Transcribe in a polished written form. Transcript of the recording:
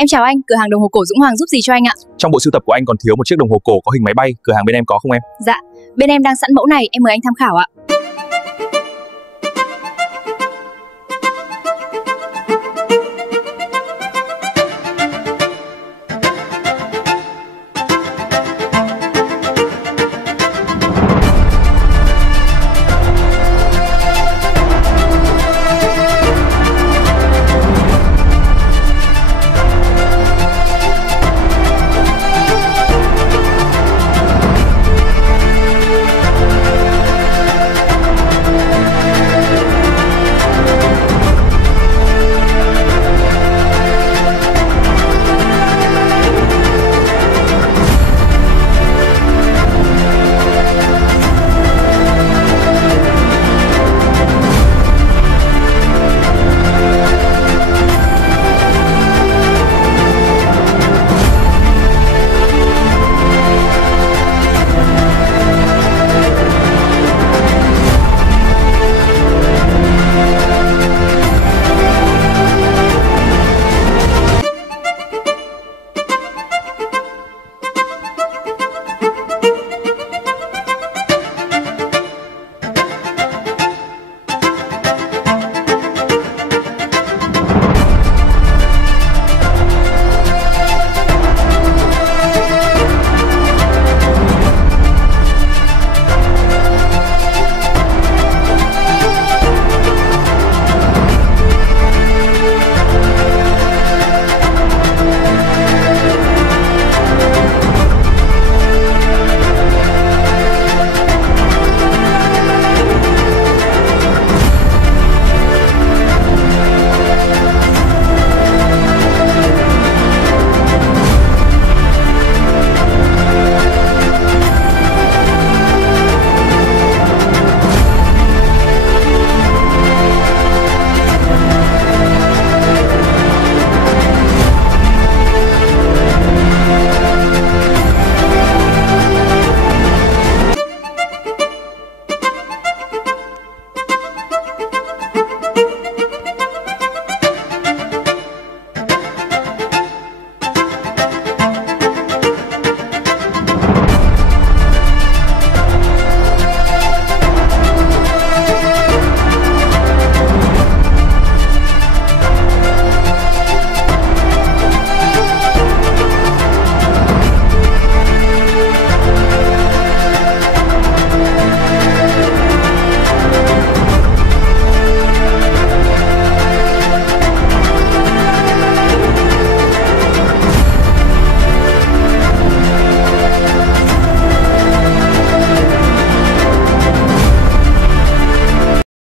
Em chào anh, cửa hàng đồng hồ cổ Dũng Hoàng giúp gì cho anh ạ? Trong bộ sưu tập của anh còn thiếu một chiếc đồng hồ cổ có hình máy bay, cửa hàng bên em có không em? Dạ, bên em đang sẵn mẫu này, em mời anh tham khảo ạ.